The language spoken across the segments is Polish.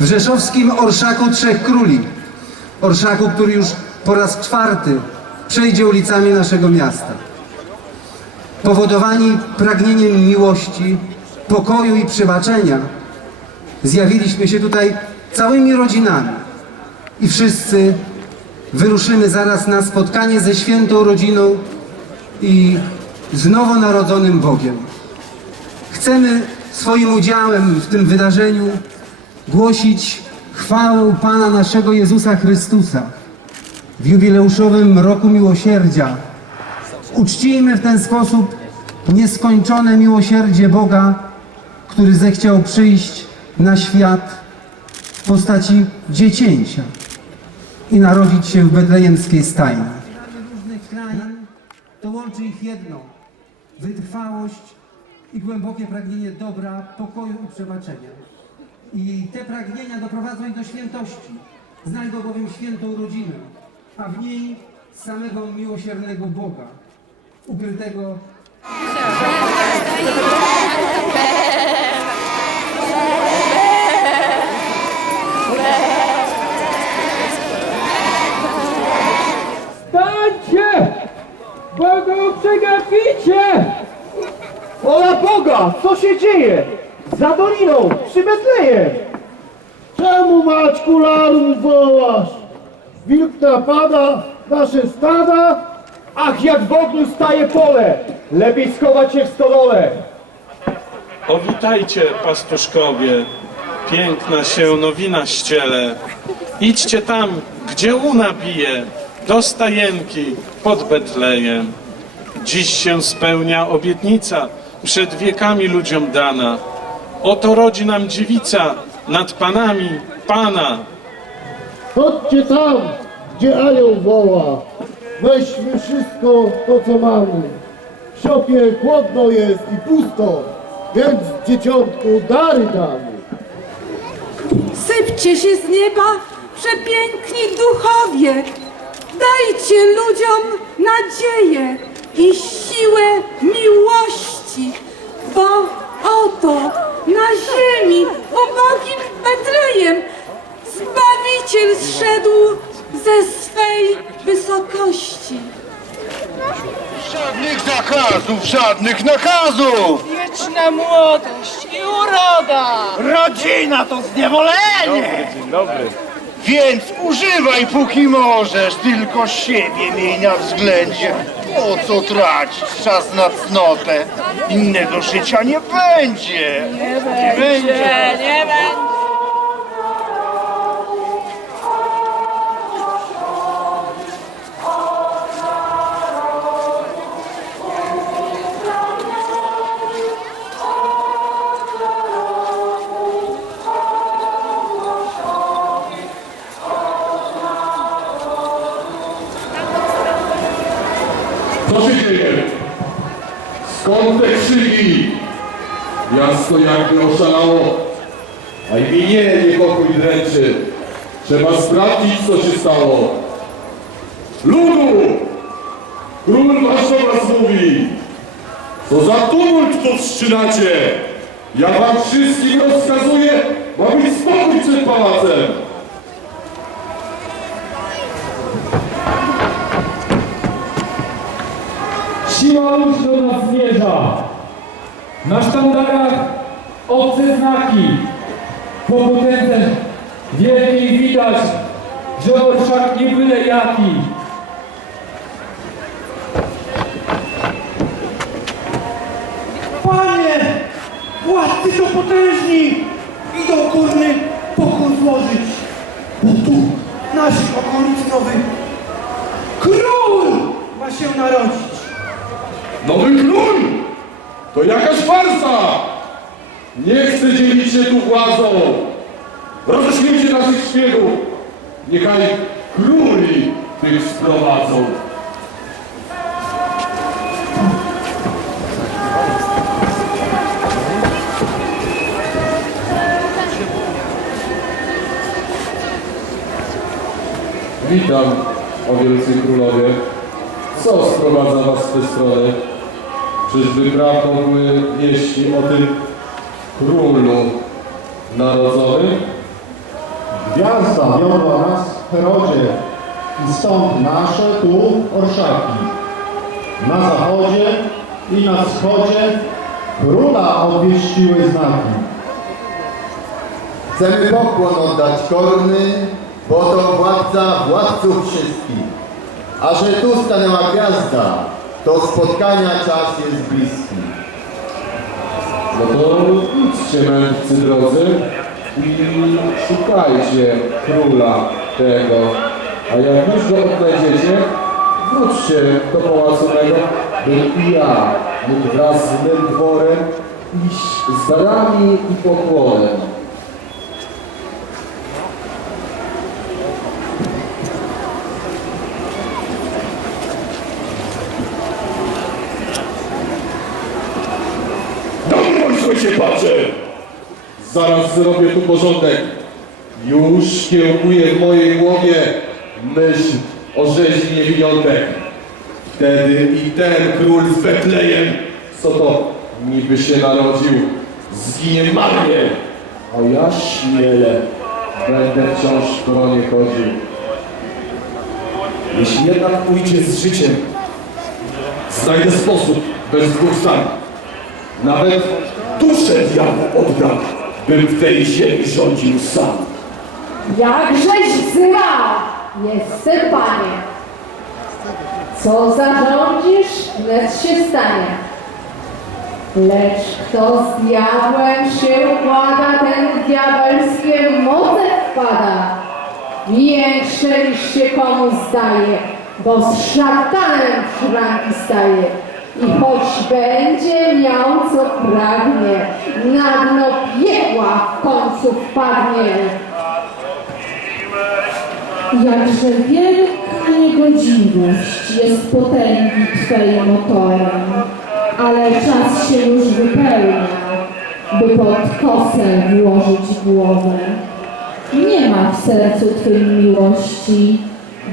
w rzeszowskim Orszaku Trzech Króli. Orszaku, który już po raz czwarty przejdzie ulicami naszego miasta. Powodowani pragnieniem miłości, pokoju i przebaczenia, zjawiliśmy się tutaj całymi rodzinami i wszyscy wyruszymy zaraz na spotkanie ze świętą rodziną i z nowonarodzonym Bogiem. Chcemy swoim udziałem w tym wydarzeniu głosić chwałę Pana naszego Jezusa Chrystusa w jubileuszowym roku miłosierdzia. Uczcijmy w ten sposób nieskończone miłosierdzie Boga, który zechciał przyjść na świat w postaci dziecięcia i narodzić się w betlejemskiej stajni. różnych krain to łączy ich jedno wytrwałość i głębokie pragnienie dobra, pokoju i przebaczenia. I te pragnienia doprowadzą ich do świętości. Znajdą bowiem świętą rodzinę, a w niej samego miłosiernego Boga, ukrytego Stańcie! Bo go przegapicie! Ola Boga, co się dzieje? Za doliną, przy Betlejem. Czemu Maćku larum wołasz? Wilk napada nasze stada? Ach, jak w ogniu staje pole. Lepiej schować się w stodole. O witajcie, pastuszkowie, piękna się nowina ściele. Idźcie tam, gdzie łuna bije, do stajenki pod Betlejem. Dziś się spełnia obietnica, przed wiekami ludziom dana. Oto rodzi nam dziewica, nad panami Pana. Chodźcie tam, gdzie anioł woła. Weźmy wszystko to, co mamy. W szopie chłodno jest i pusto, więc dzieciątku dary damy. Sypcie się z nieba, przepiękni duchowie. Dajcie ludziom nadzieję i siłę miłości, bo oto na ziemi, w ubogim Betlejem, Zbawiciel zszedł ze swej wysokości. Żadnych zakazów, żadnych nakazów! Wieczna młodość i uroda! Rodzina to zniewolenie! Dzień dobry. Więc używaj póki możesz, tylko siebie miej na względzie. Po co tracić czas na cnotę? Innego życia nie będzie! Nie będzie! Nie, będzie! Skąd te krzyki? Miasto jakby oszalało, a i mnie niepokój dręczy. Trzeba sprawdzić, co się stało. Ludu! Król wasz do was mówi! Co za tumult tu wszczynacie? Ja wam wszystkim rozkazuję, ma być spokój przed pałacem. Siła ludzi zmierza. Na sztandarach obce znaki. Po potędze wielkiej widać, że orszak nie byle jaki. Panie! Władcy to potężni! Idą górny pokój złożyć! Bo tu, w naszej okolicy nowy król ma się narodzić! Nowy król! To jakaś farsa! Nie chcę dzielić się tu władzą! Roześlijcie naszych szpiegów! Niechaj króli tych sprowadzą! Witam, o wielcy królowie. Co sprowadza was w te strony? Czyżby prawdą były wieści o tym królu narodzonym? Gwiazda wiodła nas w Herodzie i stąd nasze tu orszaki. Na zachodzie i na wschodzie króla obwieściły znaki. Chcemy pokłon oddać korny, bo to władca władców wszystkich. A że tu stanęła gwiazda, to spotkania czas jest bliski. No to idźcie mędrcy drodzy i szukajcie króla tego. A jak już go odnajdziecie, wróćcie do pałacu mego, bym i ja mógł wraz z mym dworem iść z darami i pokłonem. Bądźmy się patrzę! Zaraz zrobię tu porządek. Już kiełkuje w mojej głowie myśl o rzezi niewiniątek. Wtedy i ten król z Betlejem, co to niby się narodził, zginie marnie. A ja śmielę, będę wciąż w koronie chodził. Jeśli jednak pójdzie z życiem, znajdę sposób bez dwóch zdań. Nawet Duszę diabłu oddam, bym w tej ziemi rządził sam. Jakżeś wzywał, jestem panie. Co zarządzisz, wnet się stanie. Lecz kto z diabłem się układa, ten w diabelskie moce wpada. Większe niż się komu zdaje, bo z szatanem w szranki staje. I choć będzie miał co pragnie, na dno piekła w końcu wpadnie. Jakże wielka niegodziwość jest potęgi Twej motorem, ale czas się już wypełnia, by pod kosę włożyć głowę. Nie ma w sercu Twym miłości,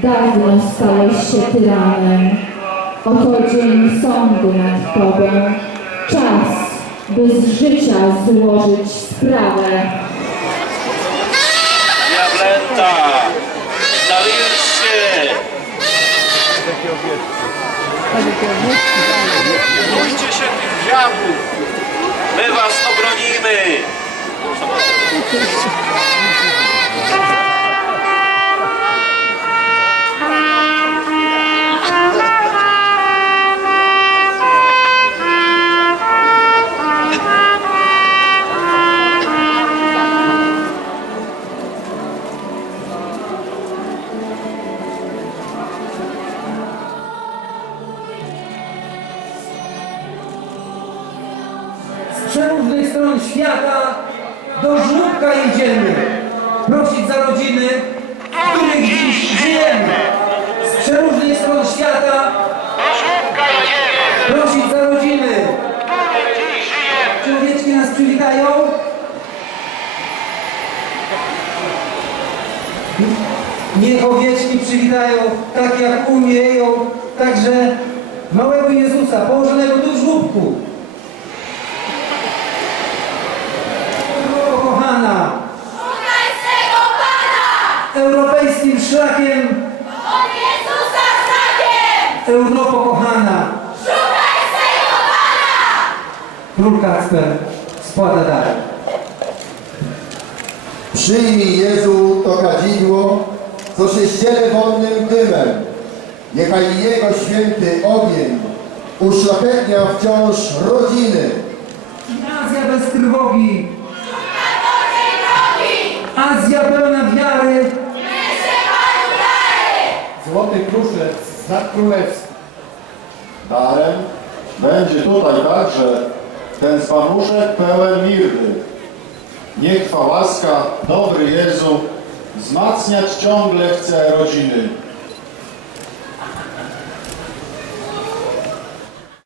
dawno stałeś się tyranem. Oto dzień sądu nad Tobą, czas, by z życia złożyć sprawę. Diablęta! Zawierzcie! Nie bójcie się tych diabłów! My was obronimy! Z przeróżnych stron świata do żłóbka jedziemy. Prosić za rodziny, w których dziś żyjemy. Z przeróżnych stron świata prosić za rodziny. Czy owieczki nas przywitają? Niech owieczki przywitają tak jak umieją, także małego Jezusa położonego tu w. O, kochana! Szukaj swego Pana! Szlakiem Od Jezusa znakiem! Europo kochana! Szukaj swego Pana! Król Kacper składa dary. Przyjmij Jezu to kadzidło, co się ściele wonnym dymem. Niechaj Jego święty ogień uszlachetnia wciąż rodziny. Azja bez trwogi! Azja pełna wiary! Złoty kruszec, znak królewski. Darem będzie tutaj także ten spanuszek pełen mirdy. Niech Twa łaska, dobry Jezu, wzmacniać ciągle chce rodziny.